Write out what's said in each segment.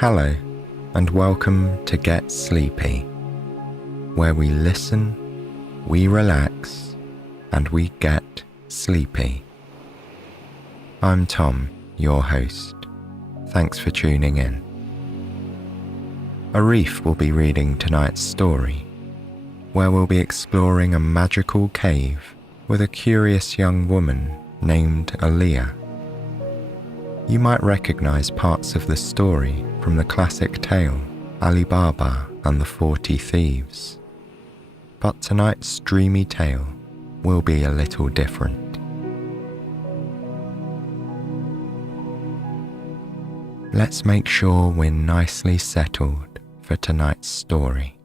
Hello, and welcome to Get Sleepy, where we listen, we relax, and we get sleepy. I'm Tom, your host. Thanks for tuning in. Arif will be reading tonight's story, where we'll be exploring a magical cave with a curious young woman named Aliya. You might recognize parts of the story from the classic tale Alibaba and the 40 Thieves. But tonight's dreamy tale will be a little different. Let's make sure we're nicely settled for tonight's story.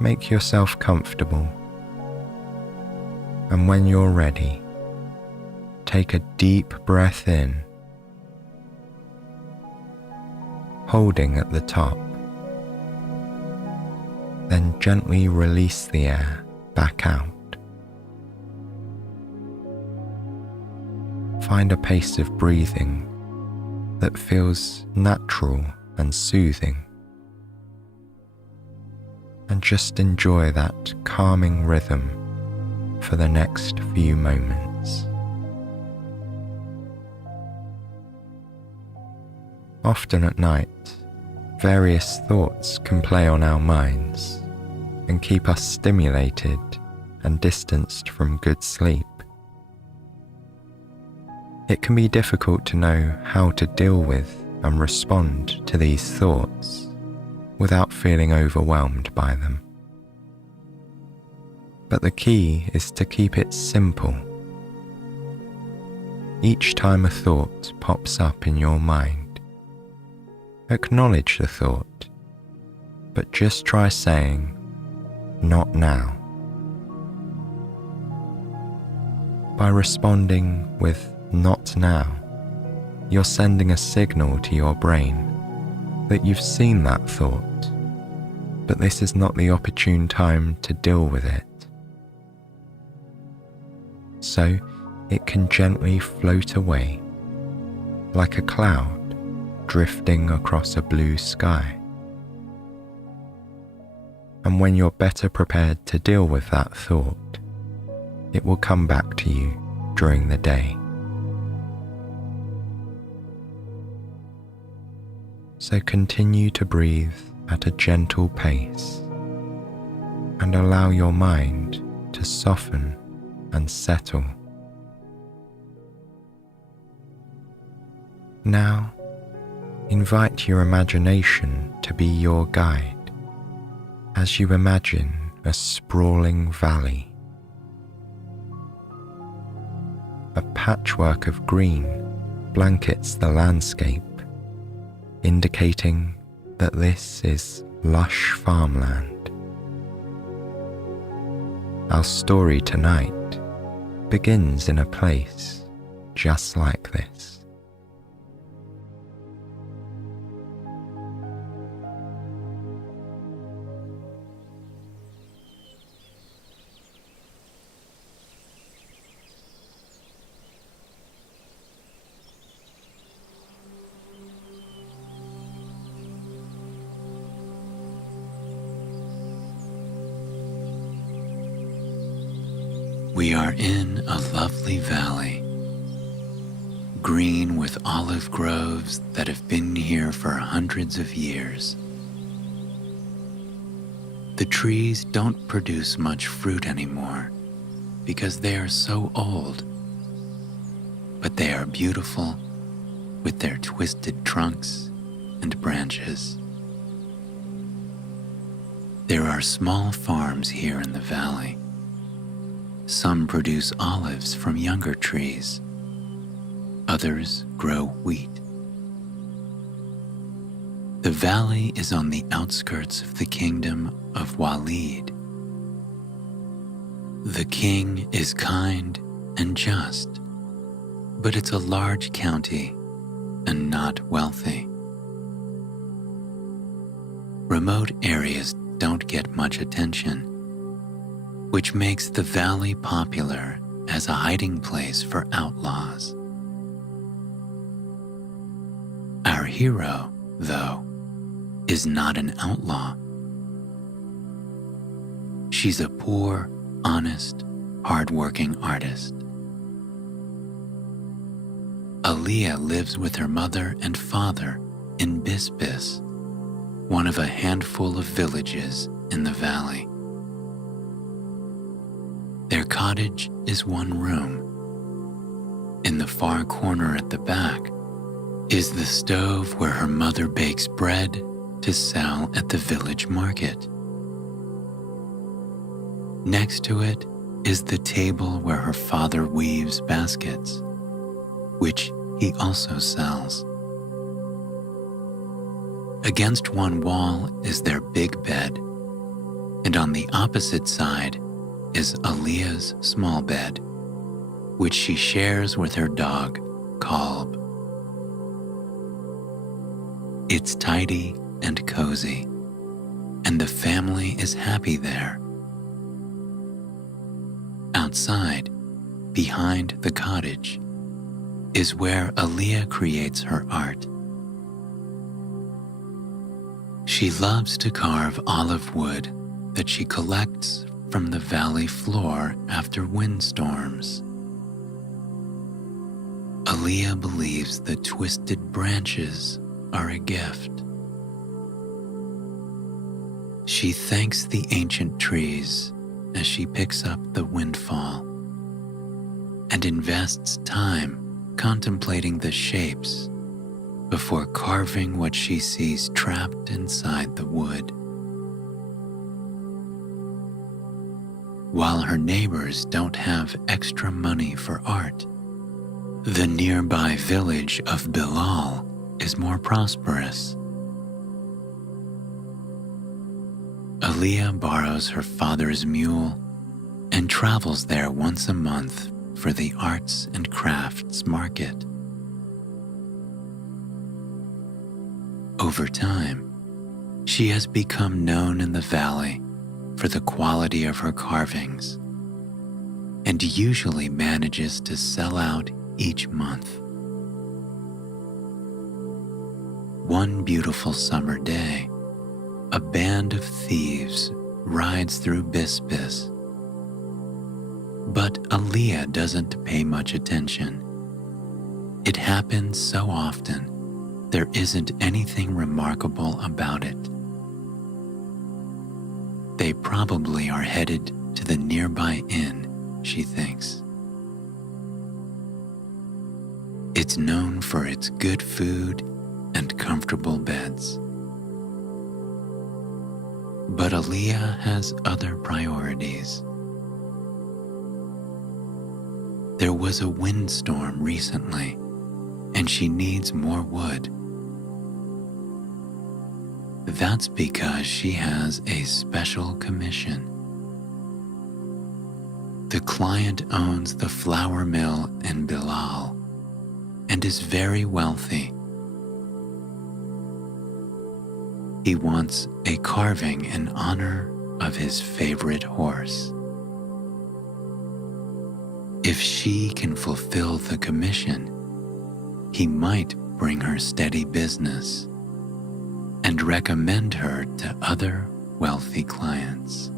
Make yourself comfortable, and when you're ready, take a deep breath in, holding at the top, then gently release the air back out. Find a pace of breathing that feels natural and soothing, and just enjoy that calming rhythm for the next few moments. Often at night, various thoughts can play on our minds and keep us stimulated and distanced from good sleep. It can be difficult to know how to deal with and respond to these thoughts without feeling overwhelmed by them. But the key is to keep it simple. Each time a thought pops up in your mind, acknowledge the thought, but just try saying, "Not now." By responding with "not now," you're sending a signal to your brain that you've seen that thought, but this is not the opportune time to deal with it. So it can gently float away like a cloud drifting across a blue sky. And when you're better prepared to deal with that thought, it will come back to you during the day. So continue to breathe at a gentle pace and allow your mind to soften and settle. Now, invite your imagination to be your guide as you imagine a sprawling valley. A patchwork of green blankets the landscape, indicating that this is lush farmland. Our story tonight begins in a place just like this. We are in a lovely valley, green with olive groves that have been here for hundreds of years. The trees don't produce much fruit anymore because they are so old, but they are beautiful with their twisted trunks and branches. There are small farms here in the valley. Some produce olives from younger trees. Others grow wheat. The valley is on the outskirts of the kingdom of Walid. The king is kind and just, but it's a large county and not wealthy. Remote areas don't get much attention, which makes the valley popular as a hiding place for outlaws. Our hero, though, is not an outlaw. She's a poor, honest, hard-working artist. Aliya lives with her mother and father in Bispis, one of a handful of villages in the valley. Their cottage is one room. In the far corner at the back is the stove where her mother bakes bread to sell at the village market. Next to it is the table where her father weaves baskets, which he also sells. Against one wall is their big bed, and on the opposite side is Aliya's small bed, which she shares with her dog, Kalb. It's tidy and cozy, and the family is happy there. Outside, behind the cottage, is where Aliya creates her art. She loves to carve olive wood that she collects from the valley floor after windstorms. Aliya believes the twisted branches are a gift. She thanks the ancient trees as she picks up the windfall and invests time contemplating the shapes before carving what she sees trapped inside the wood. While her neighbors don't have extra money for art, the nearby village of Bilal is more prosperous. Aliya borrows her father's mule and travels there once a month for the arts and crafts market. Over time, she has become known in the valley for the quality of her carvings and usually manages to sell out each month. One beautiful summer day, a band of thieves rides through Bispis, but Aliya doesn't pay much attention. It happens so often, there isn't anything remarkable about it. They probably are headed to the nearby inn, she thinks. It's known for its good food and comfortable beds. But Aliya has other priorities. There was a windstorm recently, and she needs more wood. That's because she has a special commission. The client owns the flour mill in Bilal and is very wealthy. He wants a carving in honor of his favorite horse. If she can fulfill the commission, he might bring her steady business and recommend her to other wealthy clients.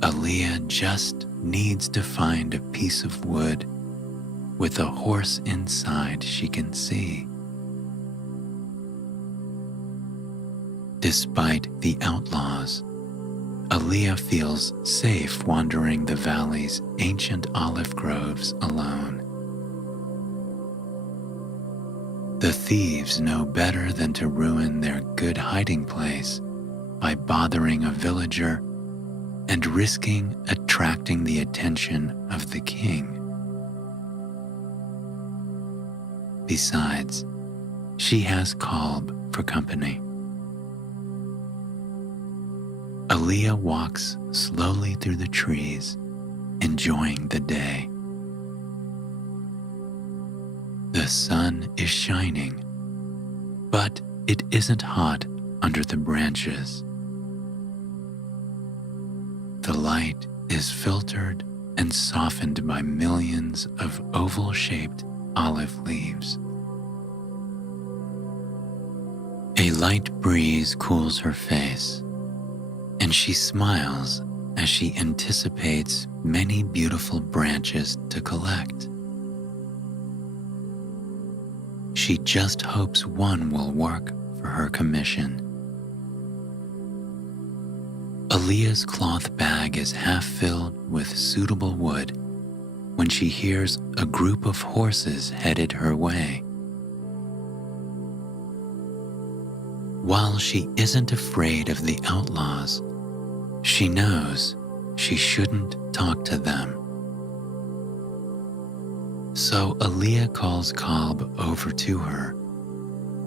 Aliya just needs to find a piece of wood with a horse inside she can see. Despite the outlaws, Aliya feels safe wandering the valley's ancient olive groves alone. The thieves know better than to ruin their good hiding place by bothering a villager and risking attracting the attention of the king. Besides, she has Kalb for company. Aliya walks slowly through the trees, enjoying the day. The sun is shining, but it isn't hot under the branches. The light is filtered and softened by millions of oval-shaped olive leaves. A light breeze cools her face, and she smiles as she anticipates many beautiful branches to collect. She just hopes one will work for her commission. Aliya's cloth bag is half filled with suitable wood when she hears a group of horses headed her way. While she isn't afraid of the outlaws, she knows she shouldn't talk to them. So Aliya calls Kalb over to her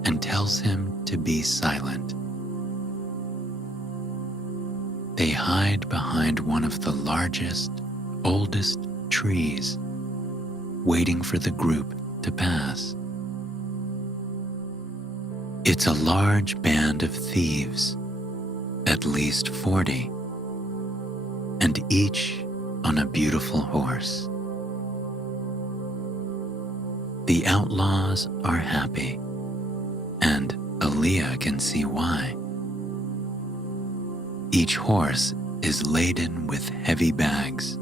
and tells him to be silent. They hide behind one of the largest, oldest trees, waiting for the group to pass. It's a large band of thieves, at least 40, and each on a beautiful horse. The outlaws are happy, and Aliya can see why. Each horse is laden with heavy bags,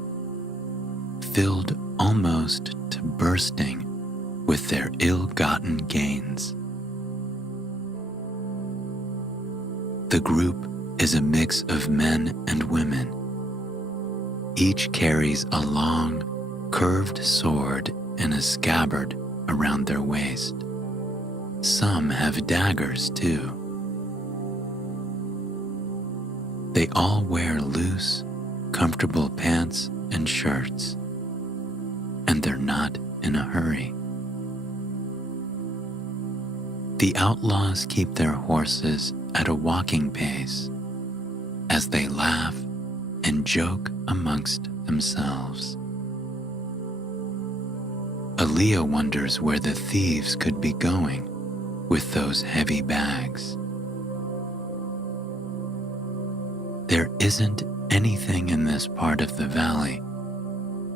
filled almost to bursting with their ill-gotten gains. The group is a mix of men and women. Each carries a long, curved sword and a scabbard around their waist. Some have daggers too. They all wear loose, comfortable pants and shirts, and they're not in a hurry. The outlaws keep their horses at a walking pace as they laugh and joke amongst themselves. Aliya wonders where the thieves could be going with those heavy bags. There isn't anything in this part of the valley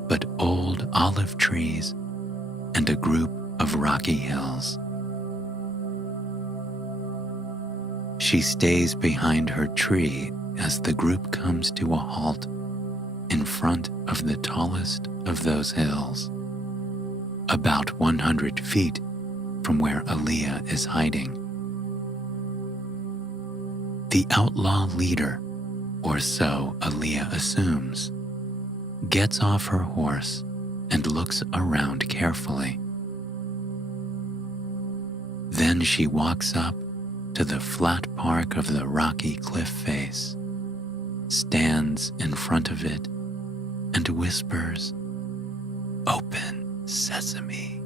but old olive trees and a group of rocky hills. She stays behind her tree as the group comes to a halt in front of the tallest of those hills, about 100 feet from where Aliya is hiding. The outlaw leader, or so Aliya assumes, gets off her horse and looks around carefully. Then she walks up to the flat part of the rocky cliff face, stands in front of it, and whispers, "Open sesame."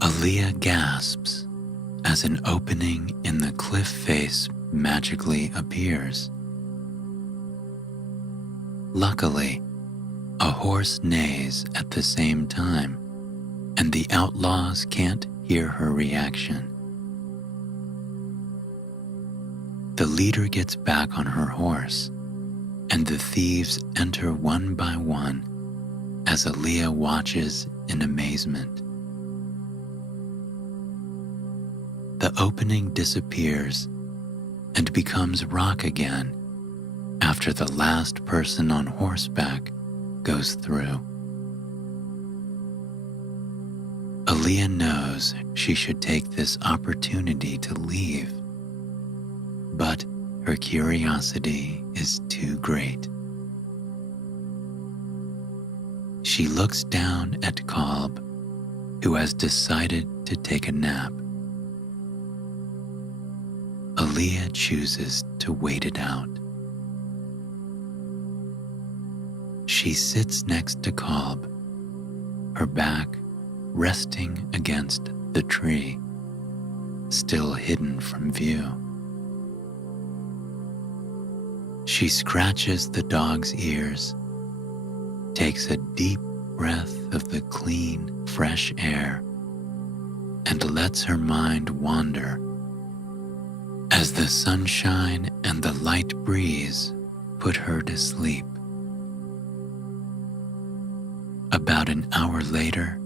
Aliya gasps as an opening in the cliff face magically appears. Luckily, a horse neighs at the same time, and the outlaws can't hear her reaction. The leader gets back on her horse, and the thieves enter one by one as Aliya watches in amazement. The opening disappears and becomes rock again after the last person on horseback goes through. Aliya knows she should take this opportunity to leave, but her curiosity is too great. She looks down at Kalb, who has decided to take a nap. Aliya chooses to wait it out. She sits next to Kalb, her back resting against the tree, still hidden from view. She scratches the dog's ears, takes a deep breath of the clean, fresh air, and lets her mind wander as the sunshine and the light breeze put her to sleep. About an hour later,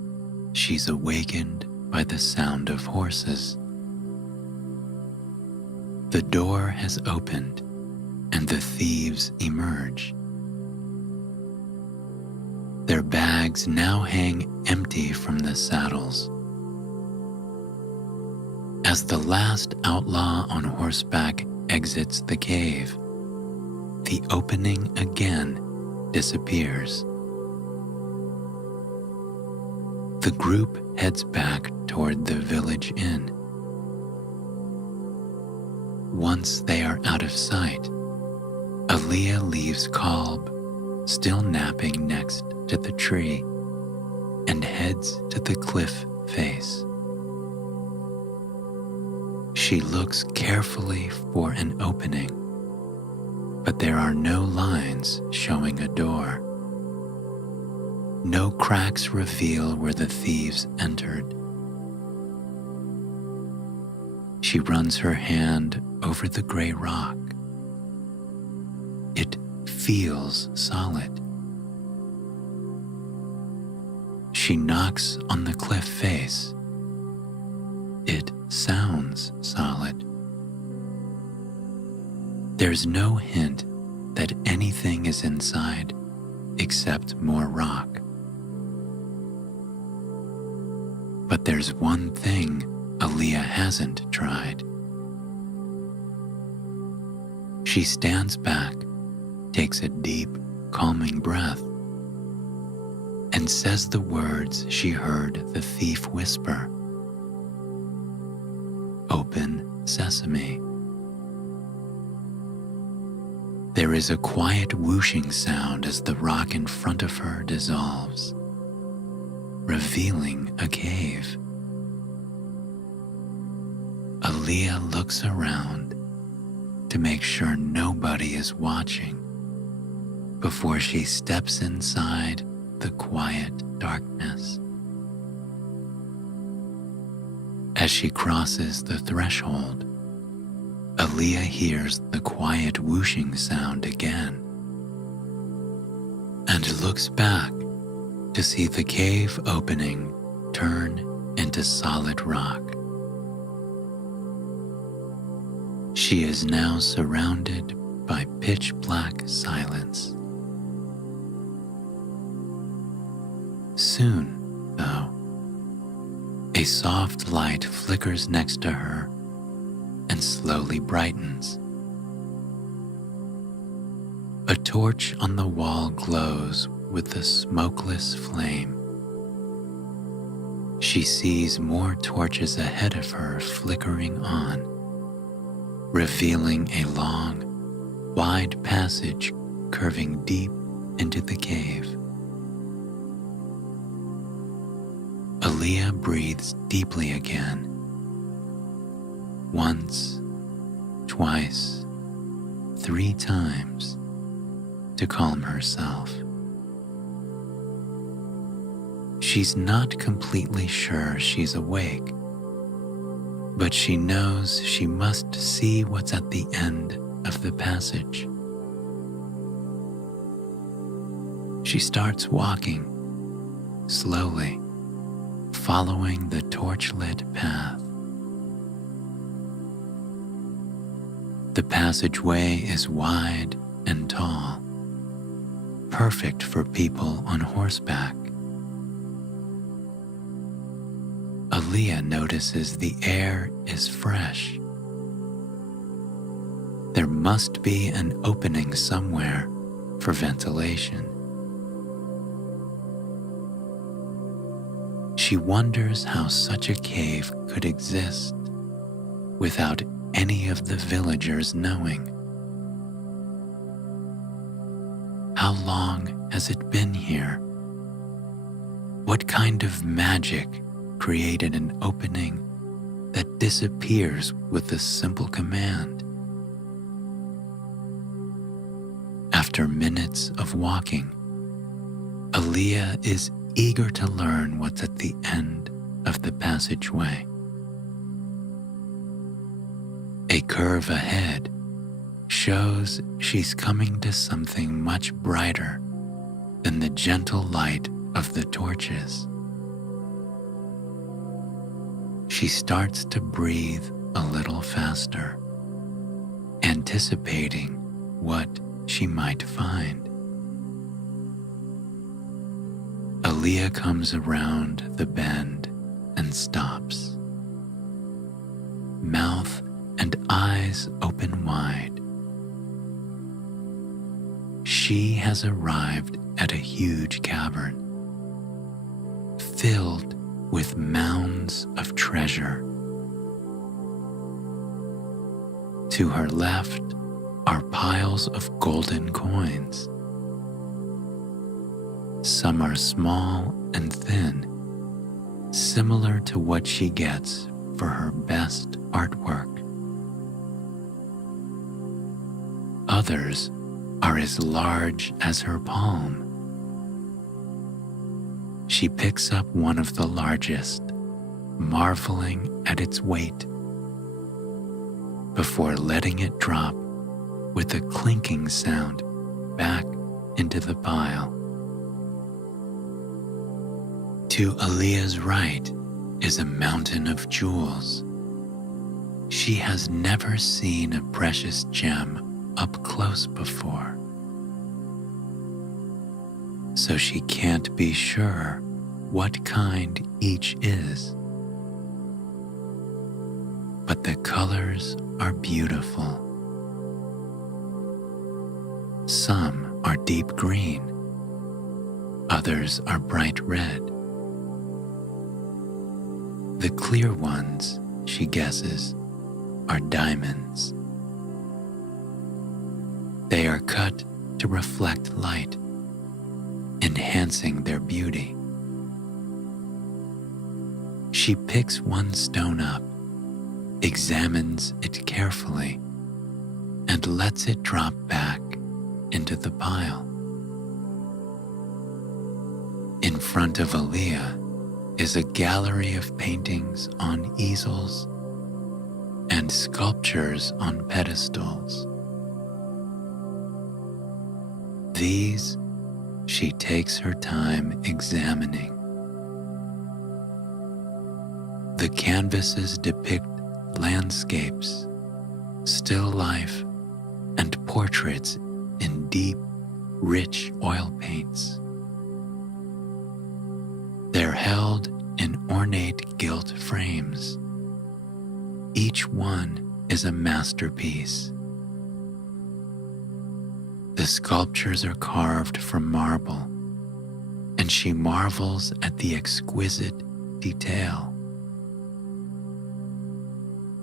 she's awakened by the sound of horses. The door has opened and the thieves emerge. Their bags now hang empty from the saddles. As the last outlaw on horseback exits the cave, the opening again disappears. The group heads back toward the village inn. Once they are out of sight, Aliya leaves Kalb still napping next to the tree and heads to the cliff face. She looks carefully for an opening, but there are no lines showing a door. No cracks reveal where the thieves entered. She runs her hand over the gray rock. It feels solid. She knocks on the cliff face. It sounds solid. There's no hint that anything is inside except more rock. But there's one thing Aliya hasn't tried. She stands back, takes a deep, calming breath, and says the words she heard the thief whisper. Open sesame. There is a quiet whooshing sound as the rock in front of her dissolves, revealing a cave. Aliya looks around to make sure nobody is watching before she steps inside the quiet darkness. As she crosses the threshold, Aliya hears the quiet whooshing sound again and looks back to see the cave opening turn into solid rock. She is now surrounded by pitch-black silence. Soon, though, a soft light flickers next to her and slowly brightens. A torch on the wall glows with a smokeless flame. She sees more torches ahead of her flickering on, revealing a long, wide passage curving deep into the cave. Aliya breathes deeply again. Once, twice, 3 times to calm herself. She's not completely sure she's awake, but she knows she must see what's at the end of the passage. She starts walking, slowly, following the torch-lit path. The passageway is wide and tall, perfect for people on horseback. Aliya notices the air is fresh. There must be an opening somewhere for ventilation. She wonders how such a cave could exist without any of the villagers knowing. How long has it been here? What kind of magic created an opening that disappears with a simple command? After minutes of walking, Aliya is eager to learn what's at the end of the passageway. A curve ahead shows she's coming to something much brighter than the gentle light of the torches. She starts to breathe a little faster, anticipating what she might find. Aliya comes around the bend and stops, mouth and eyes open wide. She has arrived at a huge cavern, filled with mounds of treasure. To her left are piles of golden coins. Some are small and thin, similar to what she gets for her best artwork. Others are as large as her palm. She picks up one of the largest, marveling at its weight, before letting it drop with a clinking sound back into the pile. To Aliya's right is a mountain of jewels. She has never seen a precious gem up close before, so she can't be sure what kind each is. But the colors are beautiful. Some are deep green, others are bright red. The clear ones, she guesses, are diamonds. They are cut to reflect light, enhancing their beauty. She picks one stone up, examines it carefully, and lets it drop back into the pile. In front of Aliya is a gallery of paintings on easels and sculptures on pedestals. These she takes her time examining. The canvases depict landscapes, still life, and portraits in deep, rich oil paints. They're held in ornate gilt frames. Each one is a masterpiece. The sculptures are carved from marble, and she marvels at the exquisite detail.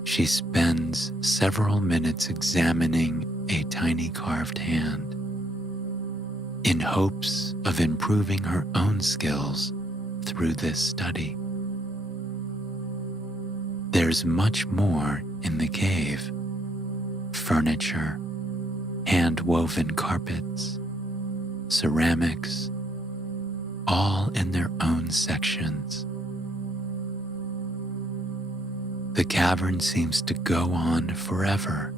She spends several minutes examining a tiny carved hand, in hopes of improving her own skills through this study. There's much more in the cave: furniture, hand-woven carpets, ceramics, all in their own sections. The cavern seems to go on forever,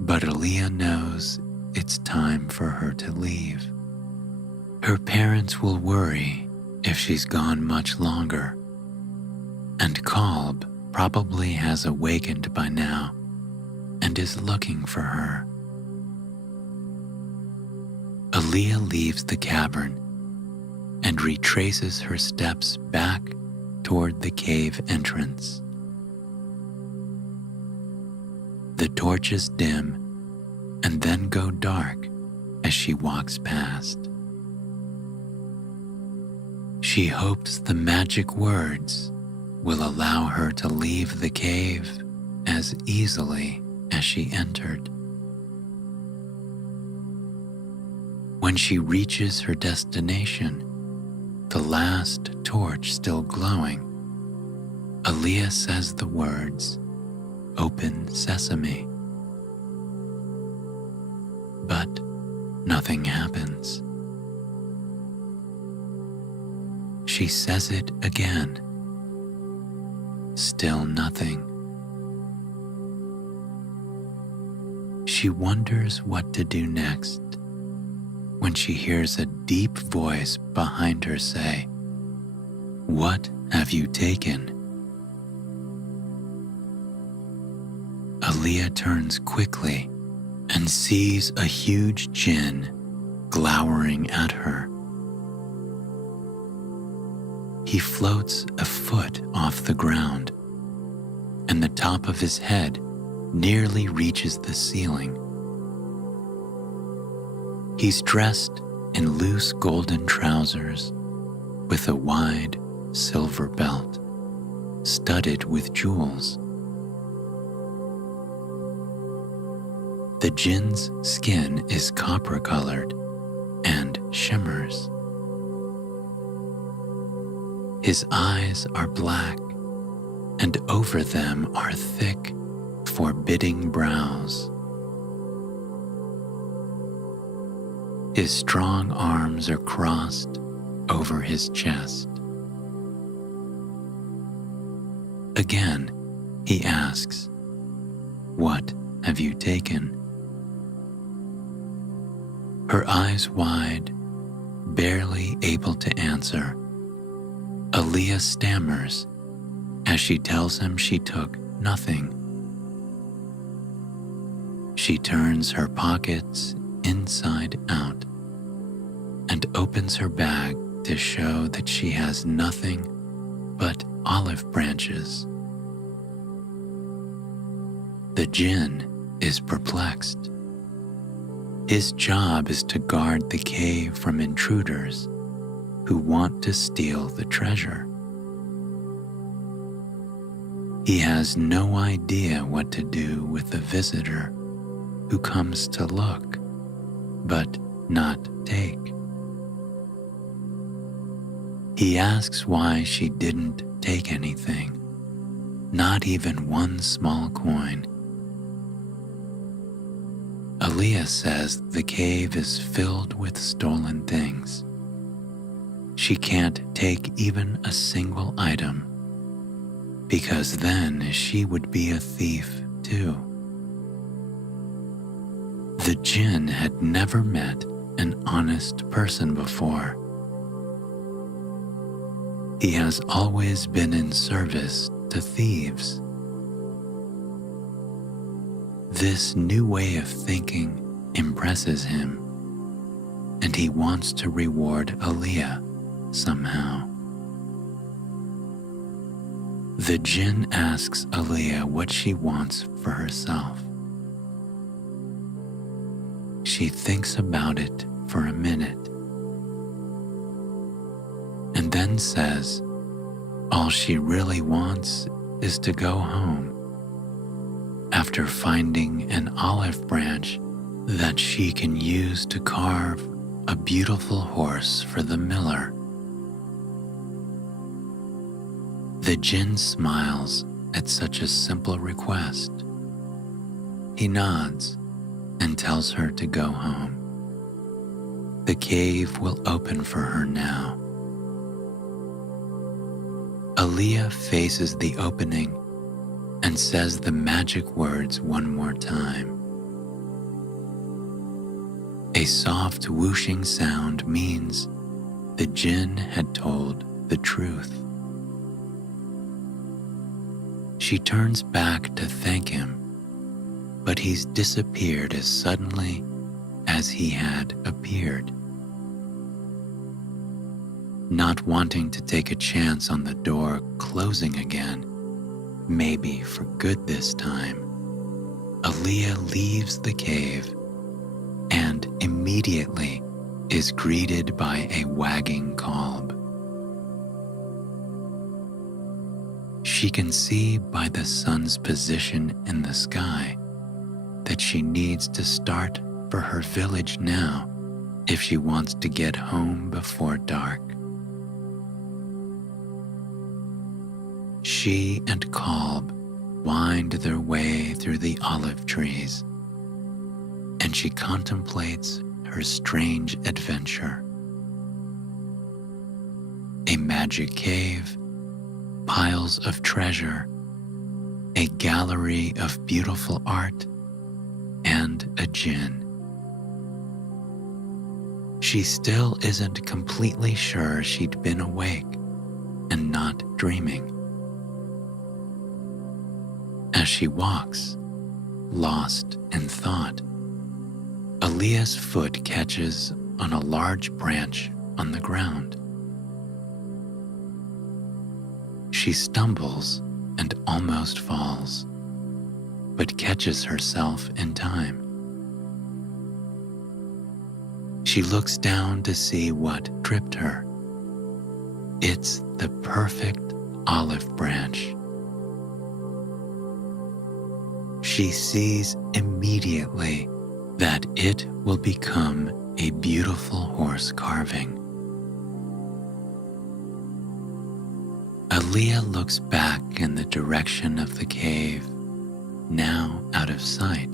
but Aliya knows it's time for her to leave. Her parents will worry if she's gone much longer, and Kalb probably has awakened by now and is looking for her. Aliya leaves the cavern and retraces her steps back toward the cave entrance. The torches dim and then go dark as she walks past. She hopes the magic words will allow her to leave the cave as easily as she entered. When she reaches her destination, the last torch still glowing, Aliya says the words, "Open Sesame." But nothing happens. She says it again. Still nothing. She wonders what to do next when she hears a deep voice behind her say, "What have you taken?" Aliya turns quickly and sees a huge jinn glowering at her. He floats a foot off the ground, and the top of his head nearly reaches the ceiling. He's dressed in loose golden trousers with a wide silver belt studded with jewels. The jinn's skin is copper-colored and shimmers. His eyes are black, and over them are thick, forbidding brows. His strong arms are crossed over his chest. Again, he asks, "What have you taken?" Her eyes wide, barely able to answer, Aliya stammers as she tells him she took nothing. She turns her pockets inside out and opens her bag to show that she has nothing but olive branches. The jinn is perplexed. His job is to guard the cave from intruders who want to steal the treasure. He has no idea what to do with a visitor who comes to look, but not take. He asks why she didn't take anything, not even one small coin. Aliya says the cave is filled with stolen things. She can't take even a single item, because then she would be a thief too. The jinn had never met an honest person before. He has always been in service to thieves. This new way of thinking impresses him, and he wants to reward Aliya somehow. The jinn asks Aliya what she wants for herself. She thinks about it for a minute, and then says all she really wants is to go home after finding an olive branch that she can use to carve a beautiful horse for the miller. The jinn smiles at such a simple request. He nods and tells her to go home. The cave will open for her now. Aliya faces the opening and says the magic words one more time. A soft whooshing sound means the jinn had told the truth. She turns back to thank him, but he's disappeared as suddenly as he had appeared. Not wanting to take a chance on the door closing again, maybe for good this time, Aliya leaves the cave and immediately is greeted by a wagging kalb. She can see by the sun's position in the sky that she needs to start for her village now if she wants to get home before dark. She and Kalb wind their way through the olive trees, and she contemplates her strange adventure. A magic cave, piles of treasure, a gallery of beautiful art, and a jinn. She still isn't completely sure she'd been awake and not dreaming. As she walks, lost in thought, Aliya's foot catches on a large branch on the ground. She stumbles and almost falls, but catches herself in time. She looks down to see what tripped her. It's the perfect olive branch. She sees immediately that it will become a beautiful horse carving. Aliya looks back in the direction of the cave, now out of sight,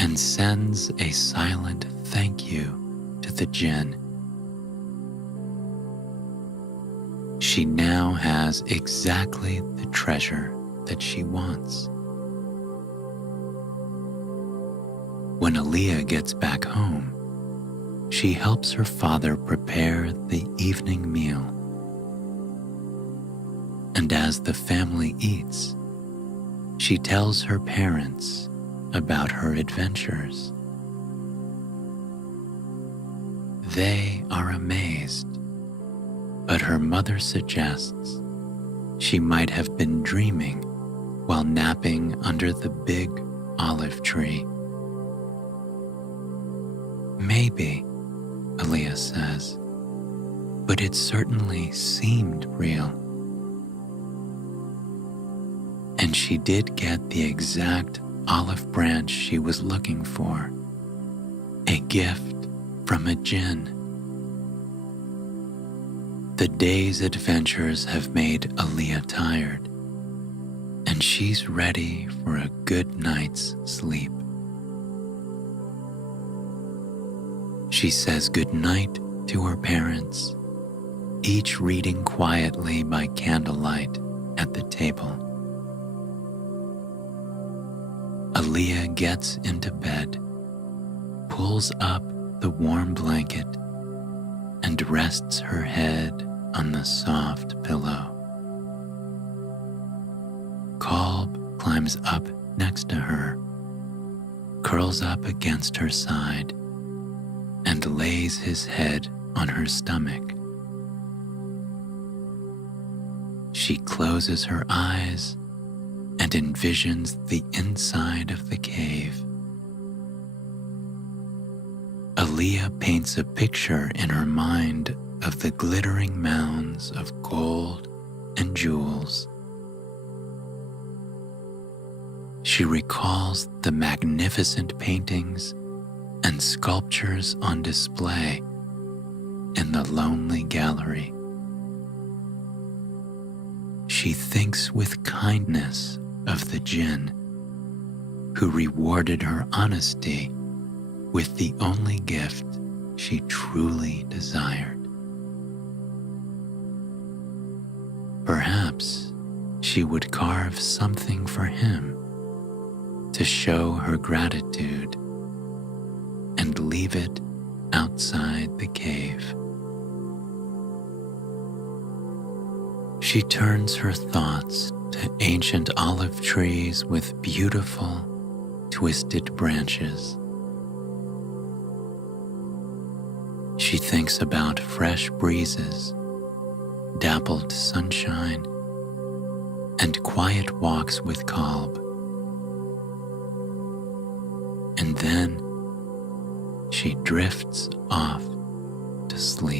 and sends a silent thank you to the jinn. She now has exactly the treasure that she wants. When Aliya gets back home, she helps her father prepare the evening meal. And as the family eats, she tells her parents about her adventures. They are amazed, but her mother suggests she might have been dreaming while napping under the big olive tree. Maybe, Aliya says, but it certainly seemed real. And she did get the exact olive branch she was looking for, a gift from a jinn. The day's adventures have made Aliya tired, and she's ready for a good night's sleep. She says goodnight to her parents, each reading quietly by candlelight at the table. Aliya gets into bed, pulls up the warm blanket, and rests her head on the soft pillow. Kalb climbs up next to her, curls up against her side, and lays his head on her stomach. She closes her eyes and envisions the inside of the cave. Aliya paints a picture in her mind of the glittering mounds of gold and jewels. She recalls the magnificent paintings and sculptures on display in the lonely gallery. She thinks with kindness of the jinn who rewarded her honesty with the only gift she truly desired. Perhaps she would carve something for him to show her gratitude and leave it outside the cave. She turns her thoughts to ancient olive trees with beautiful, twisted branches. She thinks about fresh breezes, dappled sunshine, and quiet walks with Kalb. And then she drifts off to sleep.